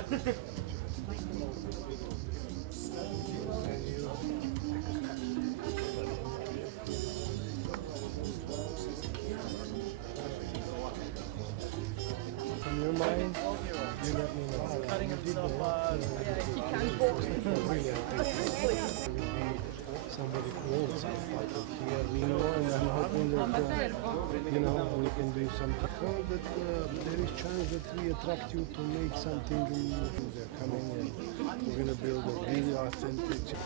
In your mind, you let me know. Cutting himself off. He can box. Brilliant. It would be somebody close, like here, you know, and I'm hoping that, you know, we can do something. So that there is chance that we attract you to make something. They're coming and we're going to build a really authentic.